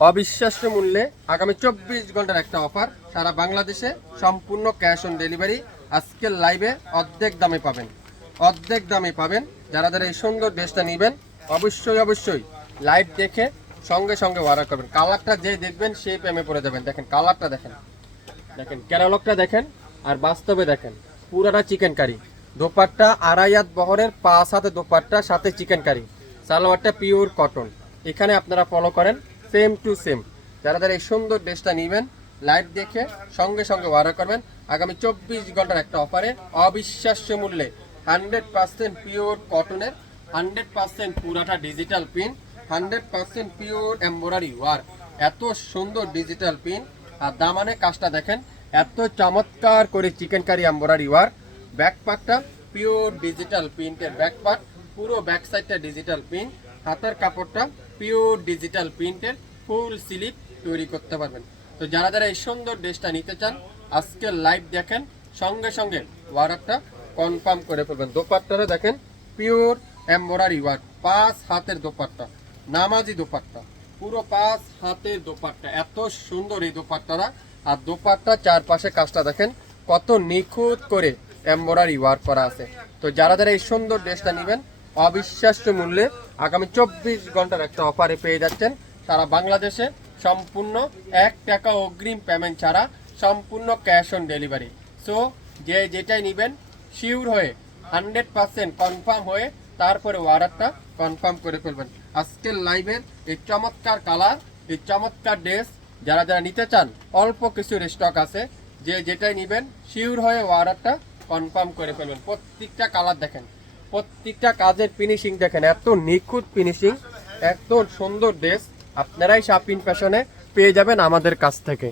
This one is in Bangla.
অবিশ্বাস্য মূল্যে আগামী 24 ঘন্টার একটা অফার, সারা বাংলাদেশে সম্পূর্ণ ক্যাশ অন ডেলিভারি। আজকের লাইভে অর্ধেক দামে পাবেন, অর্ধেক দামে পাবেন। যারা যারা এই সুন্দর ড্রেসটা নেবেন অবশ্যই লাইভ দেখে সঙ্গে সঙ্গে অর্ডার করবেন। কালারটা যে দেখবেন সেই প্রেমে পড়ে যাবেন। দেখেন কালারটা, দেখেন ক্যাটালগটা দেখেন, আর বাস্তবে দেখেন পুরাটা চিকেন কারি। দোপাট্টা আড়াই হাত বহরের, 5 হাতে দোপাট্টা, সাথে চিকেন কারি। সালোয়ারটা পিওর কটন। এখানে আপনারা ফলো করেন সেম টু সেম। যারা যারা এই সুন্দর ড্রেসটা নেবেন লাইভ দেখে সঙ্গে সঙ্গে অর্ডার করবেন। আগামী 24 ঘন্টার একটা অফারে অবিশ্বাস্য মূল্যে 100% পিওর কটনের, 100% পুরাটা digital print, 100% pure embroidery work. এত সুন্দর ডিজিটাল প্রিন্ট আর দামানে কাজটা দেখেন, এত চমৎকার করে চিকেন কারি এমব্রয়ডারি ওয়ার্ক। ব্যাকপার্টটা পিওর ডিজিটাল প্রিন্টের ব্যাকপার্ট, পুরো ব্যাক সাইডটা ডিজিটাল প্রিন্ট। হাতের কাপড়টা পিওর ডিজিটাল প্রিন্টের, ফুল স্লিপ তৈরি করতে পারবেন। তো যারা যারা এই সুন্দর ড্রেসটা নিতে চান আজকে লাইভ দেখেন, সঙ্গে সঙ্গে অর্ডারটা কনফার্ম করে ফেলবেন। দোপাট্টাটা দেখেন পিওর এমব্রয়ডারি ওয়ার্ক, 5 হাতের দোপাট্টা, নামাজি দোপাট্টা, পুরো 5 হাতের দোপাট্টা। এত সুন্দর এই দোপাট্টারা। আর দোপাট্টা চারপাশে কাজটা দেখেন কত নিখুঁত করে এমব্রয়ডারি ওয়ার্ক করা আছে। তো যারা যারা এই সুন্দর ড্রেসটা নেবেন অবিশ্বাস্য মূল্যে আগামী 24 ঘন্টার একটা অফারে পেয়ে যাচ্ছেন। সারা বাংলাদেশে সম্পূর্ণ 1 টাকা অগ্রিম পেমেন্ট ছাড়া সম্পূর্ণ ক্যাশ অন ডেলিভারি। সো যে যেটাই নেবেন শিওর হয়ে 100% কনফার্ম হয়ে তারপরে অর্ডারটা কনফার্ম করে ফেলবেন। আজকের লাইভের এই চমৎকার কালার, এই চমৎকার ড্রেস যারা যারা নিতে চান অল্প কিছু স্টক আছে। যে যেটাই নেবেন শিওর হয়ে অর্ডারটা কনফার্ম করে ফেলবেন। প্রত্যেকটা কালার দেখেন, প্রত্যেকটা কাজের ফিনিশিং দেখেন, এত নিখুঁত ফিনিশিং, এত সুন্দর ড্রেস আপনারাই শাপিন ফ্যাশনে পেয়ে যাবেন আমাদের কাছ থেকে।